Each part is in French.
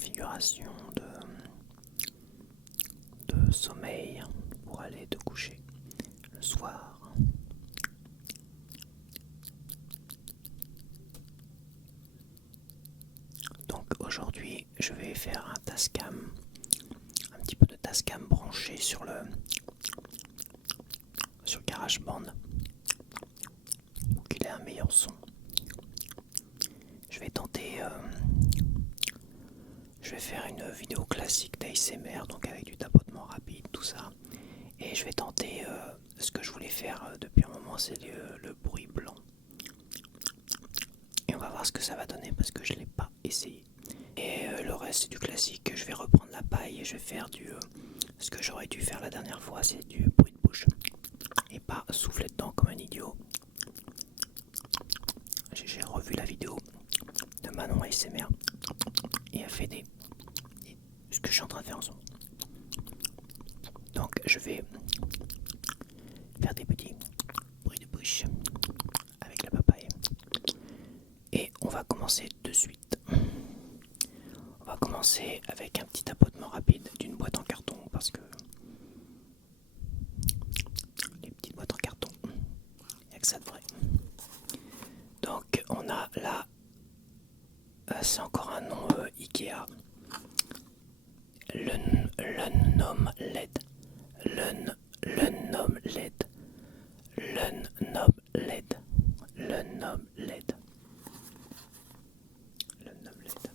configuration de sommeil pour aller te coucher le soir. Donc aujourd'hui je vais faire un Tascam, un petit peu de Tascam branché sur GarageBand pour qu'il ait un meilleur son. Je vais tenter, je vais faire une vidéo classique d'ASMR, donc avec du tapotement rapide, tout ça. Et je vais tenter ce que je voulais faire depuis un moment, c'est le bruit blanc. Et on va voir ce que ça va donner parce que je ne l'ai pas essayé. Et le reste c'est du classique, je vais reprendre la paille et je vais faire ce que j'aurais dû faire la dernière fois, c'est du bruit de bouche. Et pas souffler dedans comme un idiot. J'ai revu la vidéo de Manon ASMR et elle fait ce que je suis en train de faire en ce moment. Donc je vais faire des petits bruits de bouche avec la papaye. Et on va commencer de suite. On va commencer avec un petit tapotement rapide d'une boîte en carton parce que les petites boîtes en carton, il n'y a que ça de vrai. Donc on a là, c'est encore un nom Ikea, le nom LED, le nom LED, le nom LED, le nom LED, le nom LED.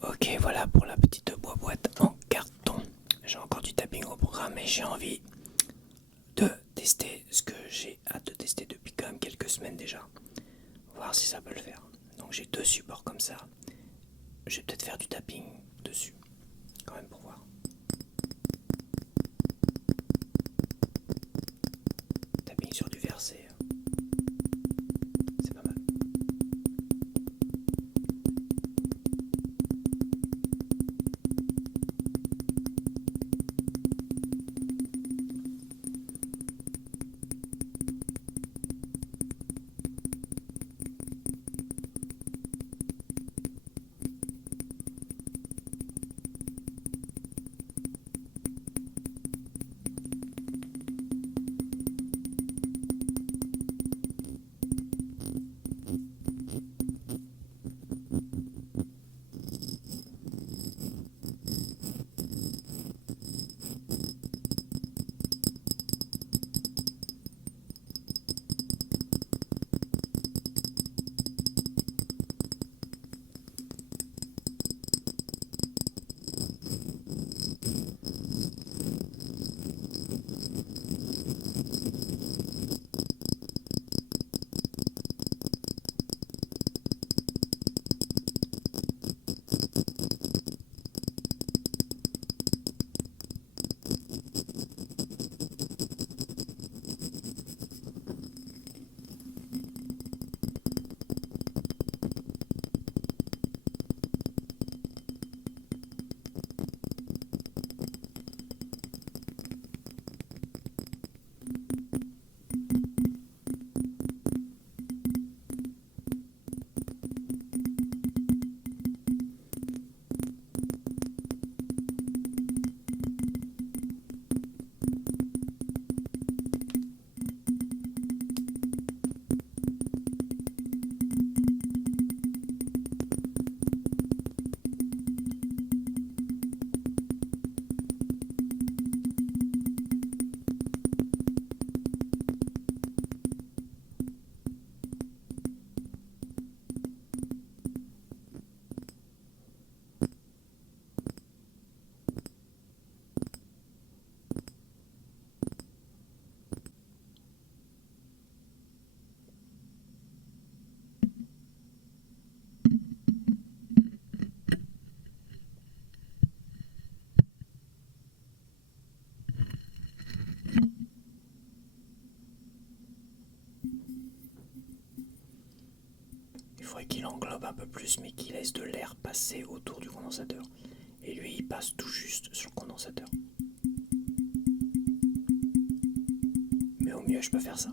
Ok, voilà pour la petite boîte en carton. J'ai encore du tapping au programme et j'ai envie de tester ce que j'ai hâte de tester depuis quand même quelques semaines déjà. Voir si ça peut le faire. Donc j'ai deux supports comme ça. Je vais peut-être faire du tapping dessus, quand même pour voir. Tapping sur du verset, c'est pas mal. Il faudrait qu'il englobe un peu plus, mais qu'il laisse de l'air passer autour du condensateur. Et lui, il passe tout juste sur le condensateur. Mais au mieux, je peux faire ça.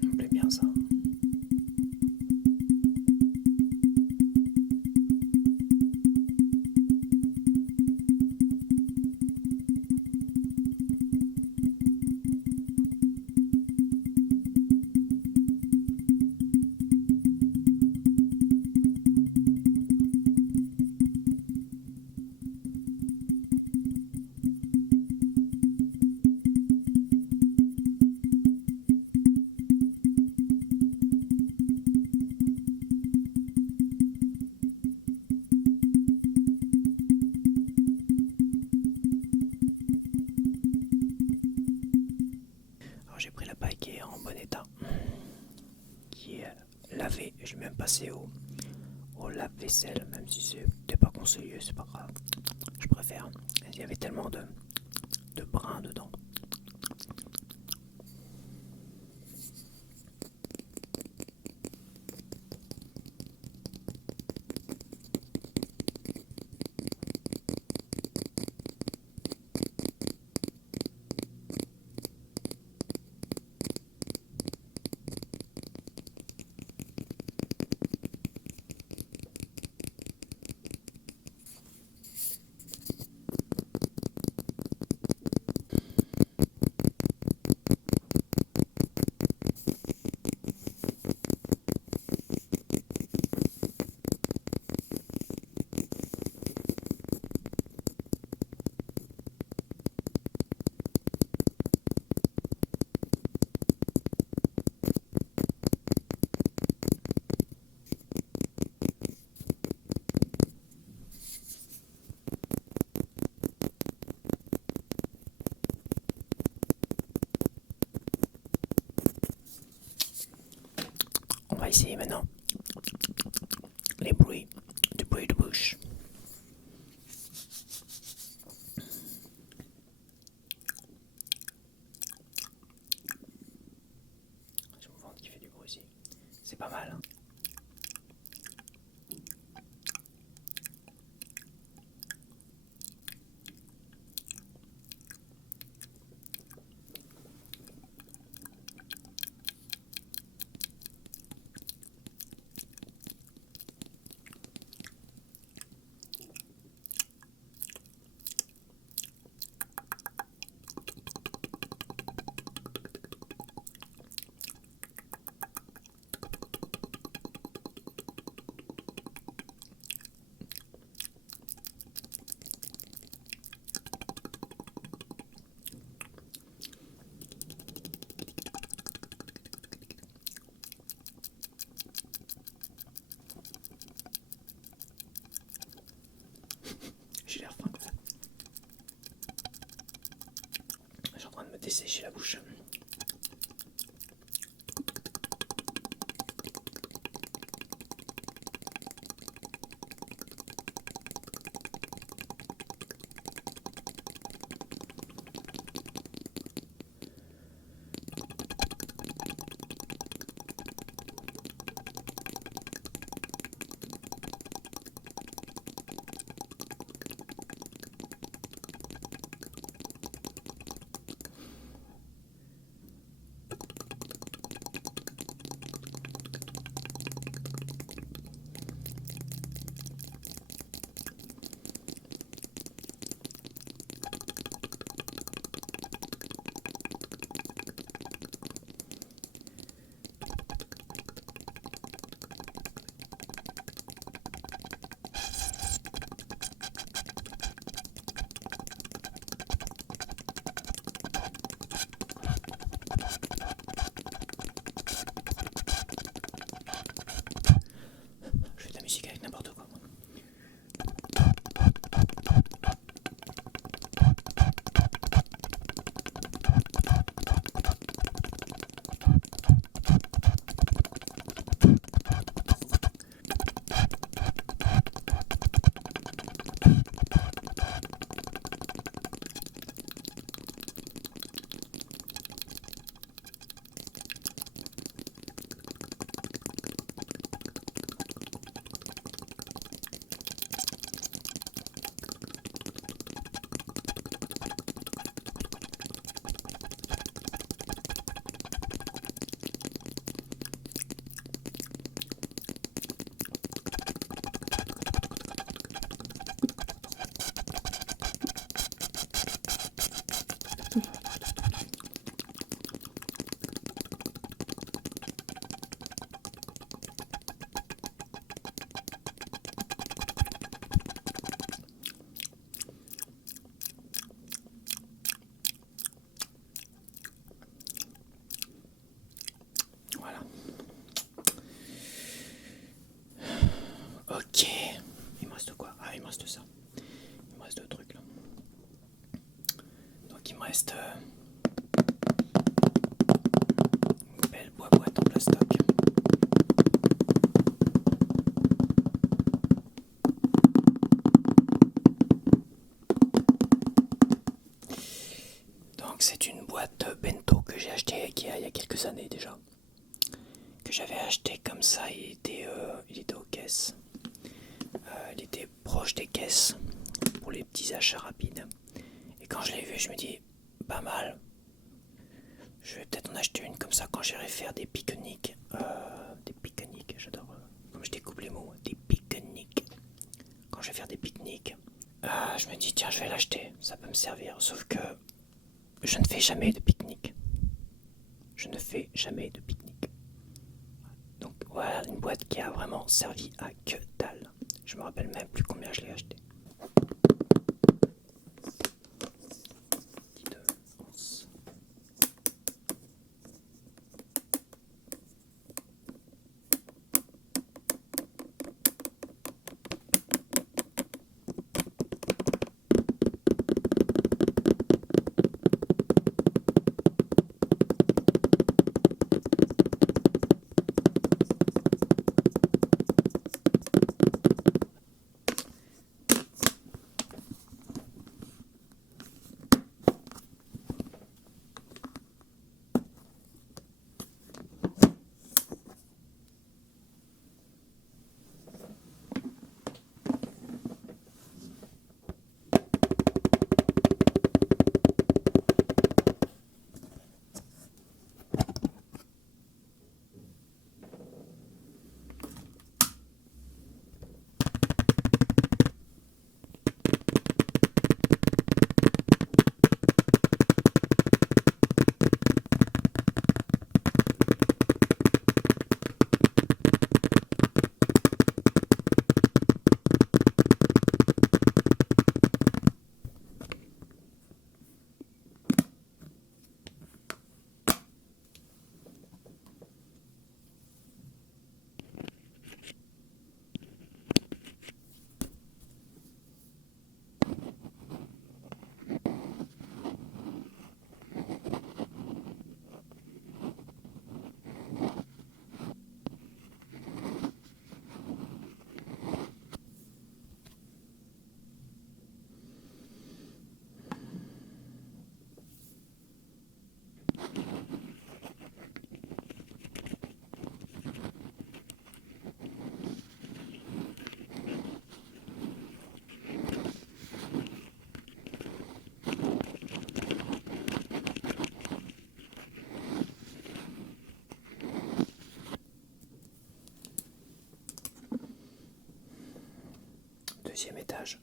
Ça me plaît bien ça. Alors j'ai pris la paille qui est en bon état, qui est lavée. Je l'ai même passé au lave-vaisselle, même si c'était pas conseillé, c'est pas grave. Je préfère. Il y avait tellement de brins dedans. On va essayer maintenant les bruits de bouche. C'est mon ventre qui fait du bruit aussi. C'est pas mal, hein. J'ai l'air faim. Je suis en train de me dessécher la bouche. Je fais de la musique avec n'importe quoi. acheté comme ça, il était aux caisses. Il était proche des caisses pour les petits achats rapides. Et quand je l'ai vu, je me dis, pas mal. Je vais peut-être en acheter une comme ça quand j'irai faire des pique-niques. Des pique-niques, j'adore. Comme je découpe les mots, des pique-niques. Quand je vais faire des pique-niques, je me dis, tiens, je vais l'acheter, ça peut me servir. Sauf que je ne fais jamais de pique-nique. Je ne fais jamais de pique-nique. Donc voilà une boîte qui a vraiment servi à que dalle. Je me rappelle même plus combien je l'ai acheté. Deuxième étage.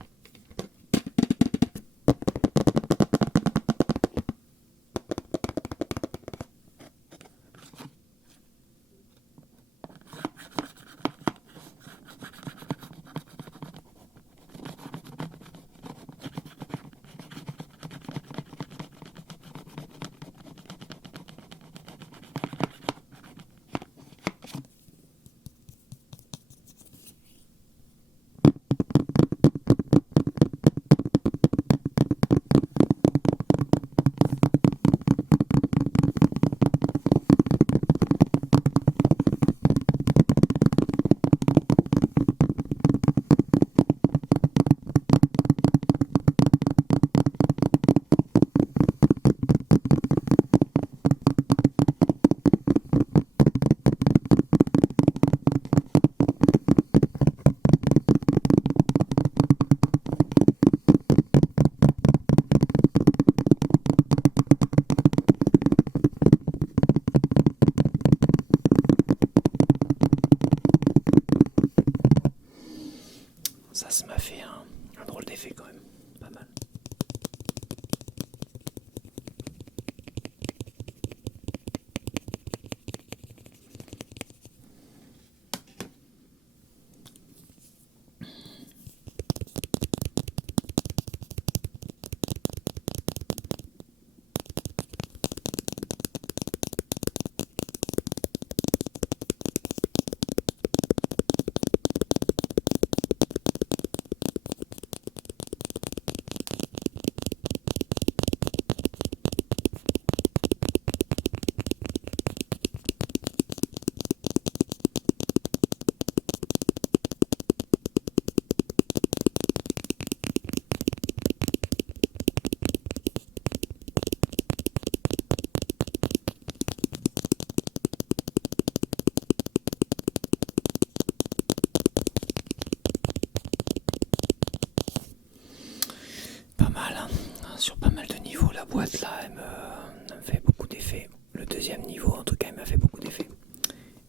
sur pas mal de niveaux. La boîte là, elle me fait beaucoup d'effets. Le deuxième niveau, en tout cas, il m'a fait beaucoup d'effets.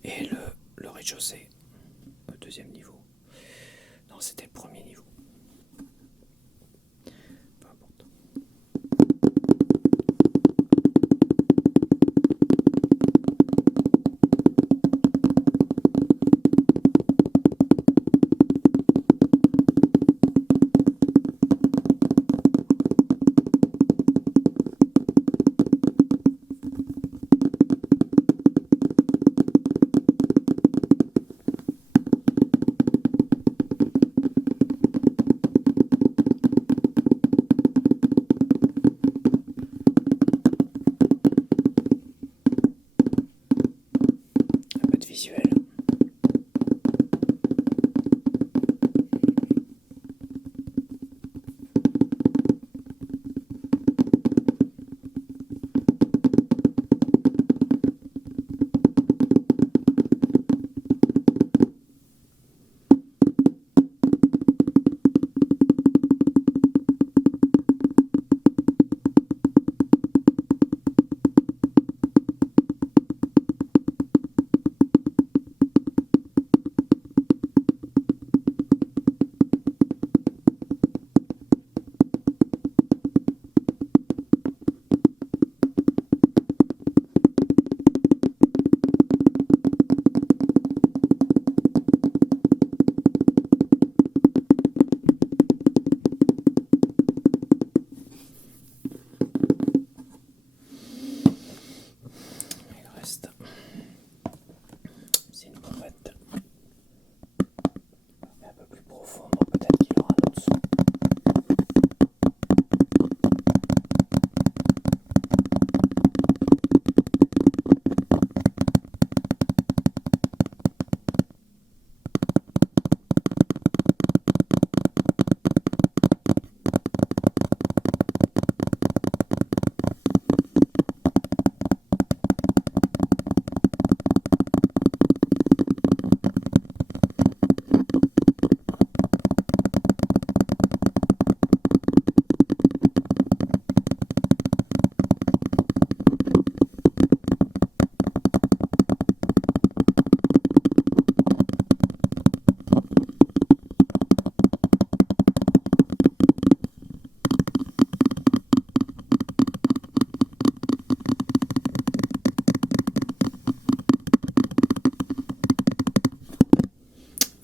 Et le rez-de-chaussée, le deuxième niveau. Non, c'était le premier niveau. Peu importe. Un peu de visuel. Il reste. C'est une boîte un peu plus profonde, donc peut-être qu'il y aura un autre son.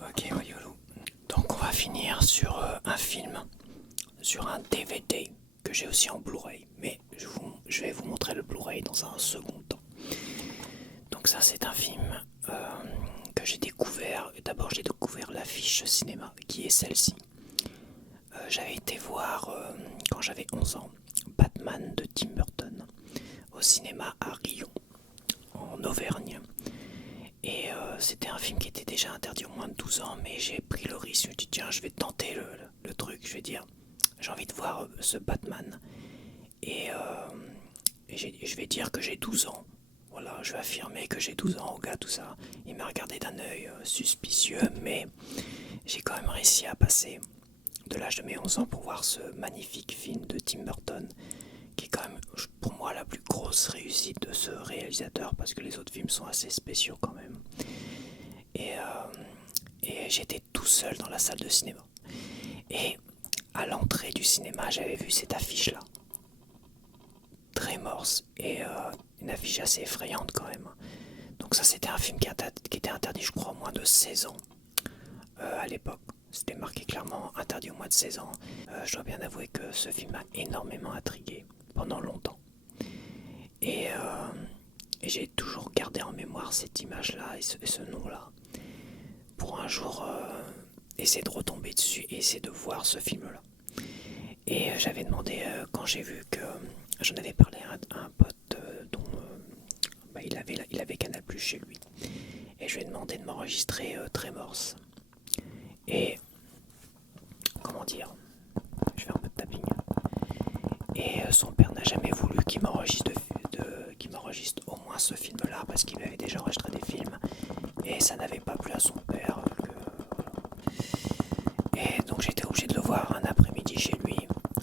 Ok, Wayolo. Donc on va finir sur un film, sur un DVD que j'ai aussi en Blu-ray, mais je vais vous montrer le Blu-ray dans un second temps. Donc ça c'est un film que j'ai découvert. D'abord j'ai découvert l'affiche cinéma qui est celle-ci. J'avais été voir quand j'avais 11 ans Batman de Tim Burton au cinéma à Rion en Auvergne. Et c'était un film qui était déjà interdit aux moins de 12 ans, mais j'ai pris le risque, je me suis dit tiens je vais tenter le truc, je vais dire j'ai envie de voir ce Batman. Et je vais dire que j'ai 12 ans. Voilà, je vais affirmer que j'ai 12 ans au gars, tout ça. Il m'a regardé d'un œil suspicieux, mais j'ai quand même réussi à passer de l'âge de mes 11 ans pour voir ce magnifique film de Tim Burton, qui est quand même pour moi la plus grosse réussite de ce réalisateur, parce que les autres films sont assez spéciaux quand même. Et j'étais tout seul dans la salle de cinéma. Et à l'entrée du cinéma, j'avais vu cette affiche-là. Très morse et une affiche assez effrayante quand même. Donc ça c'était un film qui était interdit je crois au moins de 16 ans à l'époque. C'était marqué clairement interdit au moins de 16 ans. Je dois bien avouer que ce film m'a énormément intrigué pendant longtemps. Et j'ai toujours gardé en mémoire cette image-là et ce nom-là. Pour un jour essayer de retomber dessus et essayer de voir ce film-là. Et j'avais demandé, quand j'ai vu que j'en avais parlé à un pote dont il avait Canal+ chez lui. Et je lui ai demandé de m'enregistrer Tremors. Et comment dire, je fais un peu de tapping. Et son père n'a jamais voulu qu'il m'enregistre au moins ce film-là, parce qu'il avait déjà enregistré des films et ça n'avait pas plu à son père. Et donc j'étais obligé de le voir un après-midi chez lui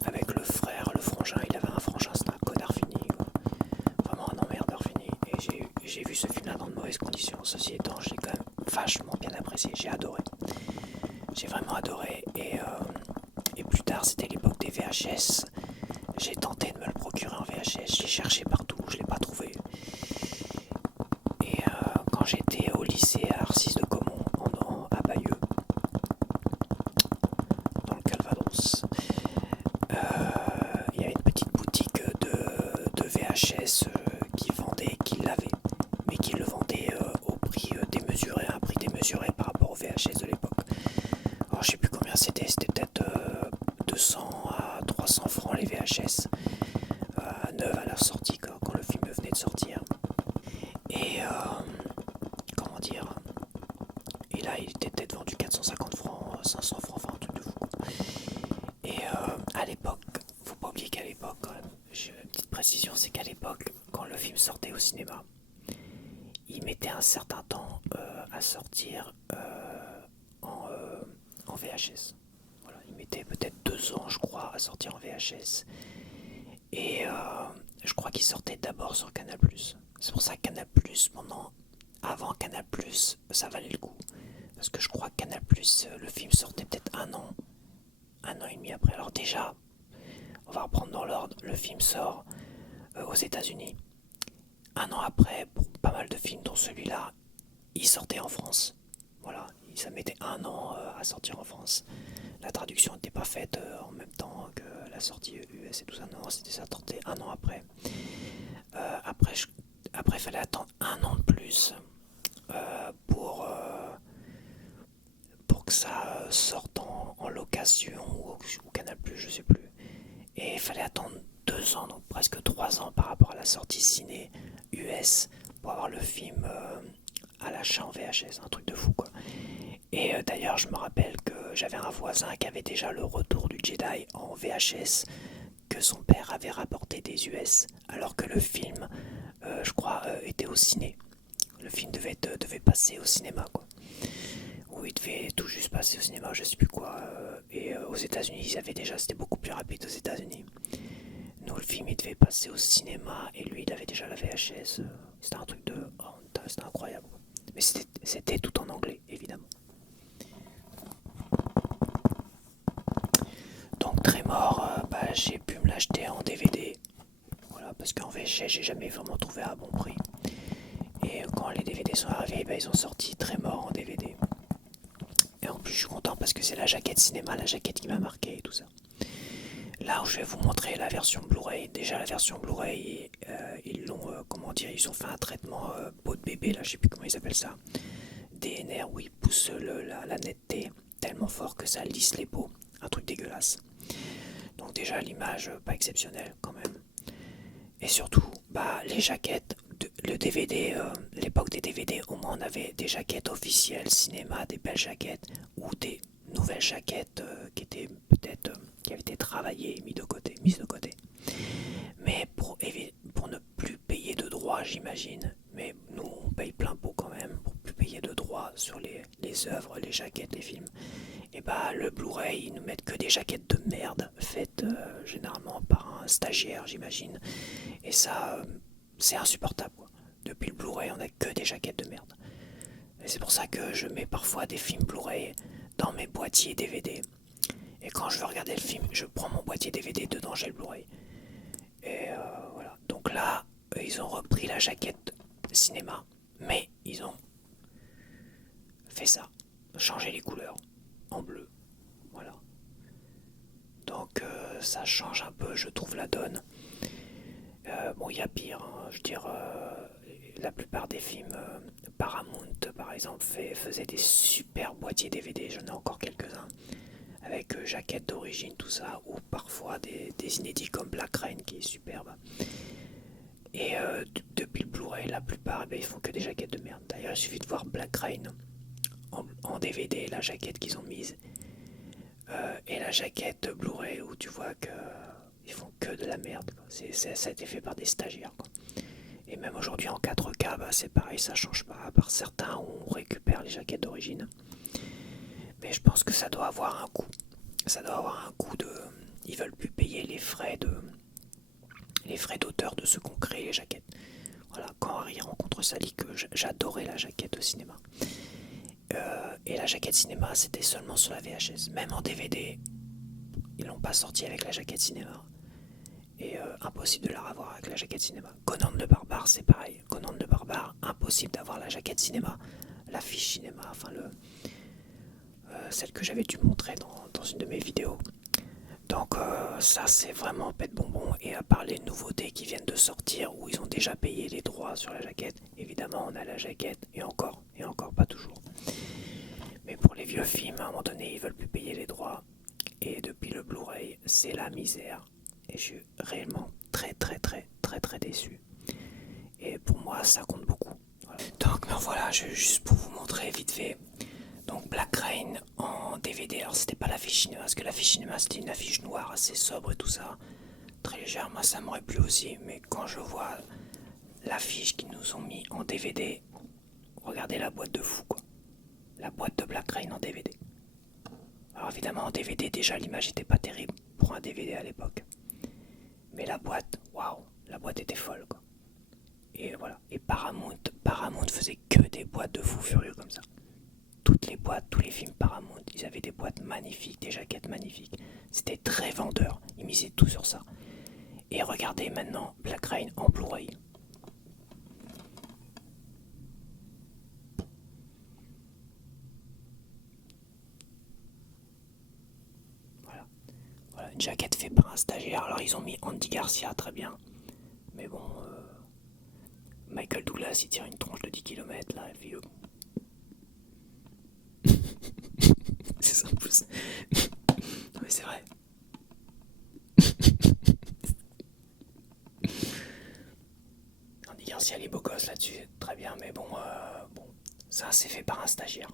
avec le frère, le frangin et temps, je l'ai quand même vachement bien apprécié, j'ai adoré. J'ai vraiment adoré et plus tard c'était l'époque des VHS. J'ai tenté de me le procurer en VHS, j'ai cherché partout, je l'ai pas trouvé. Et quand j'étais au lycée à Arcis-de-Caumont, à Bayeux, dans le Calvados, il y a une petite boutique de VHS qui l'avait, mais qui le vendait au prix démesuré, un prix démesuré par rapport au VHS de l'époque. Alors je sais plus combien c'était peut-être 200 à 300 francs les VHS, neuf à la sortie quand le film venait de sortir. Et comment dire, et là il était peut-être vendu 450 francs, 500 francs, enfin un truc de fou. Et à l'époque, faut pas oublier qu'à l'époque, quand même, j'ai une petite précision, c'est qu'à l'époque, quand le film sortait au cinéma, il mettait un certain temps à sortir en VHS. Voilà, il mettait peut-être 2 ans, je crois, à sortir en VHS. Et je crois qu'il sortait d'abord sur Canal+. C'est pour ça que Canal+, avant Canal+, ça valait le coup. Parce que je crois que Canal+, le film sortait peut-être un an et demi après. Alors déjà, on va reprendre dans l'ordre, le film sort aux États-Unis. Un an après, pour pas mal de films, dont celui-là, il sortait en France. Voilà, ça mettait un an à sortir en France. La traduction n'était pas faite en même temps que la sortie US et tout ça. Non, c'était ça, sortait un an après. Après, il fallait attendre un an de plus euh, pour, euh, pour que ça sorte en location ou Canal+, je sais plus. Et il fallait attendre 2 ans, donc presque 3 ans par rapport à la sortie ciné US pour avoir le film à l'achat en VHS, un truc de fou quoi. Et d'ailleurs, je me rappelle que j'avais un voisin qui avait déjà le retour du Jedi en VHS que son père avait rapporté des US, alors que le film, je crois, était au ciné. Le film devait passer au cinéma, quoi. Ou il devait tout juste passer au cinéma, je sais plus quoi. Et aux États-Unis, ils avaient déjà, c'était beaucoup plus rapide aux États-Unis. Nous, le film, il devait passer au cinéma et lui, il avait déjà la VHS. C'était un truc de. Oh, c'était incroyable. Mais c'était tout en anglais, évidemment. Donc, Trémor, j'ai pu me l'acheter en DVD. Voilà, parce qu'en VHS, j'ai jamais vraiment trouvé à bon prix. Et quand les DVD sont arrivés, ils ont sorti Trémor en DVD. Et en plus, je suis content parce que c'est la jaquette cinéma, la jaquette qui m'a marqué et tout ça. Là où je vais vous montrer la version Blu-ray, déjà la version Blu-ray, ils l'ont, comment dire, ils ont fait un traitement peau de bébé, là je sais plus comment ils appellent ça, DNR où ils poussent la netteté tellement fort que ça lisse les peaux, un truc dégueulasse. Donc déjà l'image pas exceptionnelle quand même. Et surtout, les jaquettes, le DVD, l'époque des DVD, au moins on avait des jaquettes officielles cinéma, des belles jaquettes, ou des nouvelles jaquettes qui étaient peut-être qui avaient été travaillées et mises de côté. Mais pour ne plus payer de droits, j'imagine, mais nous on paye plein pot quand même pour plus payer de droits sur les œuvres, les jaquettes, les films. Et le Blu-ray, ils nous mettent que des jaquettes de merde faites généralement par un stagiaire, j'imagine. Et ça, c'est insupportable quoi. Depuis le Blu-ray, on a que des jaquettes de merde. Et c'est pour ça que je mets parfois des films Blu-ray dans mes boîtiers DVD. Et quand je veux regarder le film, je prends mon boîtier DVD, dedans j'ai le Blu-ray. Et voilà. Donc là, ils ont repris la jaquette cinéma, mais ils ont fait ça, changé les couleurs en bleu. Voilà. Donc ça change un peu, je trouve, la donne. Bon, il y a pire, hein. Je veux dire, la plupart des films, Paramount par exemple, faisait des super boîtiers DVD, j'en ai encore quelques-uns, avec jaquettes d'origine, tout ça, ou parfois des inédits comme Black Rain qui est superbe. Et depuis le Blu-ray, la plupart, ils font que des jaquettes de merde. D'ailleurs, il suffit de voir Black Rain en DVD, la jaquette qu'ils ont mise, et la jaquette Blu-ray où tu vois que ils font que de la merde. Ça a été fait par des stagiaires, quoi. Et même aujourd'hui en 4K, c'est pareil, ça change pas, à part certains où on récupère les jaquettes d'origine. Mais je pense que ça doit avoir un coût. Ça doit avoir un coût de. Ils veulent plus payer les frais d'auteur de ceux qui ont créé les jaquettes. Voilà, quand Harry rencontre Sally, que j'adorais la jaquette de cinéma. Et la jaquette cinéma, c'était seulement sur la VHS. Même en DVD, ils l'ont pas sorti avec la jaquette cinéma. Et impossible de la revoir avec la jaquette cinéma. Conan le barbare, c'est pareil. Conan le barbare, impossible d'avoir la jaquette cinéma, l'affiche cinéma, enfin celle que j'avais dû montrer dans une de mes vidéos. Donc ça c'est vraiment pète bonbon. Et à part les nouveautés qui viennent de sortir où ils ont déjà payé les droits sur la jaquette, évidemment on a la jaquette et encore pas toujours. Mais pour les vieux films, à un moment donné, ils veulent plus payer les droits. Et depuis le Blu-ray, c'est la misère. Et je suis réellement très déçu. Et pour moi, ça compte beaucoup. Voilà. Donc voilà, juste pour vous montrer vite fait. Donc Black Rain en DVD. Alors c'était pas l'affiche cinéma, parce que l'affiche cinéma c'était une affiche noire assez sobre et tout ça. Très légère, moi ça m'aurait plu aussi. Mais quand je vois l'affiche qu'ils nous ont mis en DVD, regardez la boîte de fou quoi. La boîte de Black Rain en DVD. Alors évidemment en DVD déjà l'image était pas terrible pour un DVD à l'époque. Mais la boîte, waouh, la boîte était folle quoi. Et voilà. Et Paramount faisait que des boîtes de fous furieux comme ça. Toutes les boîtes, tous les films Paramount, ils avaient des boîtes magnifiques, des jaquettes magnifiques. C'était très vendeur, ils misaient tout sur ça. Et regardez maintenant Black Rain en Blu-ray. Voilà, une jaquette faite par un stagiaire. Alors ils ont mis Andy Garcia, très bien. Mais bon, Michael Douglas, il tire une tronche de 10 km là, vieux. C'est ça en plus. Non mais c'est vrai. Andy Garcia, les beaux gosses là-dessus, très bien. Mais bon, ça c'est fait par un stagiaire.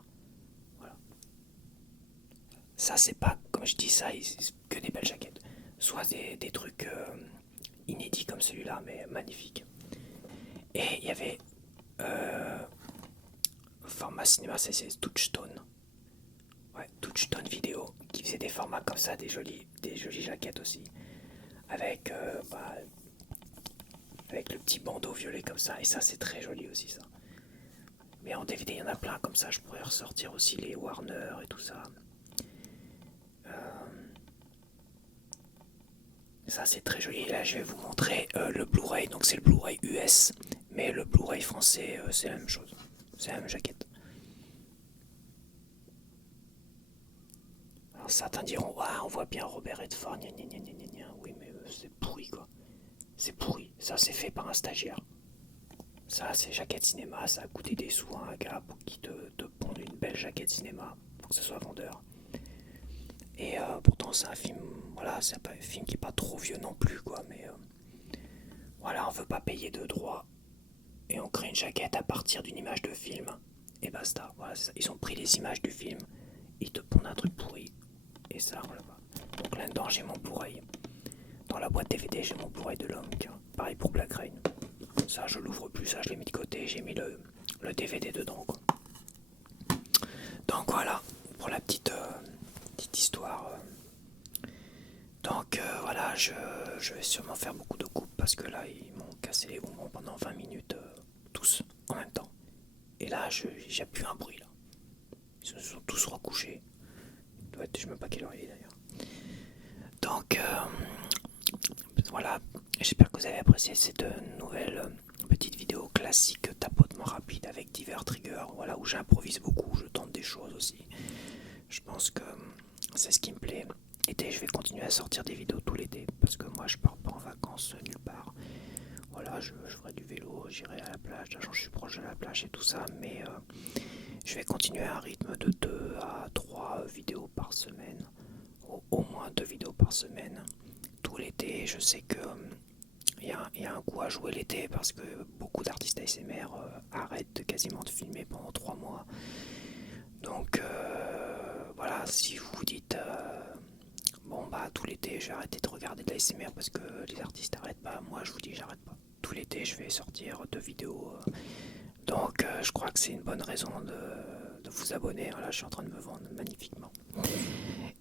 Voilà. Ça c'est pas, comme je dis ça, c'est que des belles jaquettes. Soit des trucs inédits comme celui-là, mais magnifiques. Et il y avait format cinéma, c'est Touchstone. Ouais, Touchstone vidéo, qui faisait des formats comme ça, des jolies jaquettes aussi. Avec, avec le petit bandeau violet comme ça, et ça c'est très joli aussi ça. Mais en DVD il y en a plein comme ça, je pourrais ressortir aussi les Warner et tout ça. Ça c'est très joli. Et là je vais vous montrer le Blu-ray, donc c'est le Blu-ray US, mais le Blu-ray français c'est la même chose, c'est la même jaquette. Alors certains diront, ah, on voit bien Robert Redford, gna gna gna gna gna. Oui mais c'est pourri quoi, c'est pourri, ça c'est fait par un stagiaire. Ça c'est jaquette cinéma, ça a coûté des sous à un gars pour qu'il te ponde une belle jaquette cinéma, pour que ce soit vendeur. Et pourtant c'est un film, voilà, c'est pas un film qui est pas trop vieux non plus quoi, mais voilà, on veut pas payer de droits et on crée une jaquette à partir d'une image de film et basta. Voilà, ils ont pris les images du film, ils te pondent un truc pourri et ça voilà. Donc là-dedans j'ai mon Blu-ray. Dans la boîte DVD j'ai mon Blu-ray de l'homme, pareil pour Black Rain. Ça je l'ouvre plus, ça je l'ai mis de côté, j'ai mis le DVD dedans quoi. Donc voilà pour la petite histoire. Donc voilà, je vais sûrement faire beaucoup de coupes parce que là ils m'ont cassé les bonbons pendant 20 minutes tous en même temps. Et là j'ai plus un bruit là. Ils se sont tous recouchés. Je ne sais même pas quelle heure il est d'ailleurs. Donc voilà, j'espère que vous avez apprécié cette nouvelle petite vidéo classique tapotement rapide avec divers triggers, voilà, où j'improvise beaucoup, je tente des choses aussi. Je pense que c'est ce qui me plaît. L'été, je vais continuer à sortir des vidéos tout l'été parce que moi je pars pas en vacances nulle part. Voilà, je ferai du vélo, j'irai à la plage, là, je suis proche de la plage et tout ça, mais je vais continuer à un rythme de 2 à 3 vidéos par semaine, au moins 2 vidéos par semaine. Tout l'été, je sais que il y a un coup à jouer l'été parce que beaucoup d'artistes ASMR arrêtent quasiment de filmer pendant 3 mois. Donc voilà, si vous vous dites bon bah tout l'été je vais arrêter de regarder de l'ASMR parce que les artistes arrêtent, bah moi je vous dis j'arrête pas. Tout l'été je vais sortir 2 vidéos. Donc je crois que c'est une bonne raison de vous abonner. Là je suis en train de me vendre magnifiquement.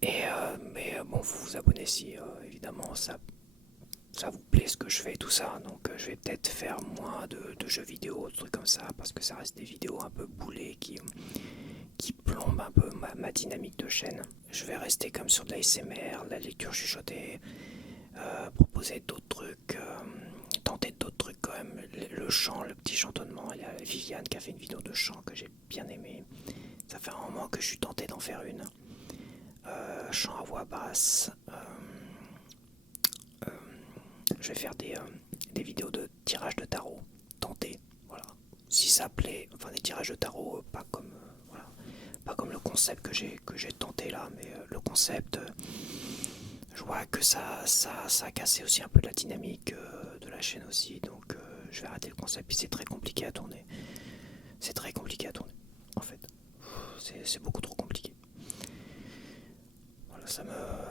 Et mais bon, vous vous abonnez si évidemment ça ça vous plaît ce que je fais, tout ça. Donc je vais peut-être faire moins de jeux vidéo, de trucs comme ça, parce que ça reste des vidéos un peu boulées qui plombent un peu ma dynamique de chaîne. Je vais rester comme sur de la SMR, la lecture chuchotée, proposer d'autres trucs, tenter d'autres trucs quand même. Le chant, le petit chantonnement, il y a Viviane qui a fait une vidéo de chant que j'ai bien aimé. Ça fait un moment que je suis tenté d'en faire une. Chant à voix basse. Je vais faire des vidéos de tirage de tarot, tenter, voilà. Si ça plaît, enfin des tirages de tarot, pas comme voilà, pas comme le concept que j'ai tenté là, mais le concept, je vois que ça a cassé aussi un peu la dynamique de la chaîne aussi, donc je vais arrêter le concept. Puis c'est très compliqué à tourner, c'est très compliqué à tourner, en fait, c'est beaucoup trop compliqué. Voilà,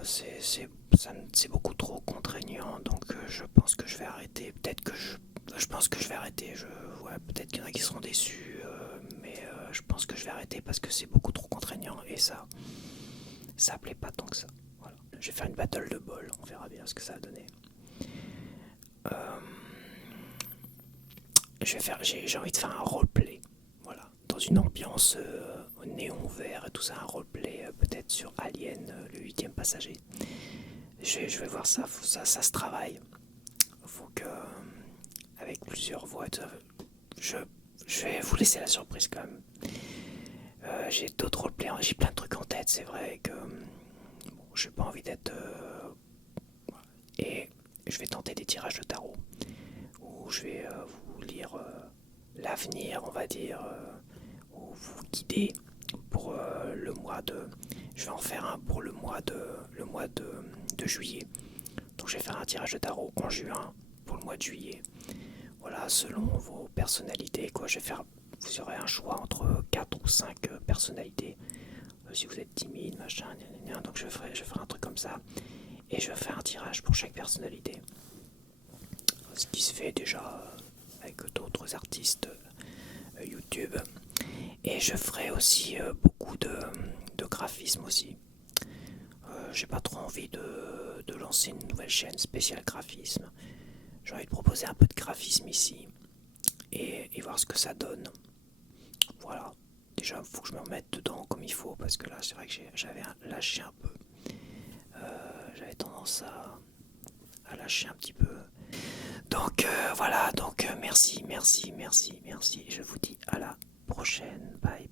c'est beaucoup trop contraignant, donc je pense que je vais arrêter. Peut-être que je pense que je vais arrêter. Ouais, peut-être qu'il y en a qui seront déçus, mais je pense que je vais arrêter parce que c'est beaucoup trop contraignant et ça plaît pas tant que ça. Voilà. Je vais faire une battle de bol, on verra bien ce que ça va donner. J'ai envie de faire un roleplay, voilà, dans une ambiance néon vert et tout ça, un roleplay peut-être sur Alien, le 8e passager. Je vais voir ça, ça se travaille. Faut que, avec plusieurs voix, je, je vais vous laisser la surprise quand même. J'ai d'autres roleplays, j'ai plein de trucs en tête, c'est vrai que bon, j'ai pas envie d'être. Et je vais tenter des tirages de tarot où je vais vous lire l'avenir, on va dire, ou vous guider pour le mois de. Je vais en faire un pour le mois de juillet. Donc je vais faire un tirage de tarot en juin pour le mois de juillet. Voilà, selon vos personnalités, quoi. Vous aurez un choix entre 4 ou 5 personnalités. Si vous êtes timide, machin, donc je ferai un truc comme ça. Et je vais faire un tirage pour chaque personnalité. Ce qui se fait déjà avec d'autres artistes YouTube. Et je ferai aussi beaucoup de graphisme aussi. J'ai pas trop envie de lancer une nouvelle chaîne spéciale graphisme. J'ai envie de proposer un peu de graphisme ici et voir ce que ça donne. Voilà. Déjà, il faut que je me remette dedans comme il faut parce que là, c'est vrai que j'avais lâché un peu. J'avais tendance à lâcher un petit peu. Donc voilà, donc merci. Je vous dis à la prochaine. Bye.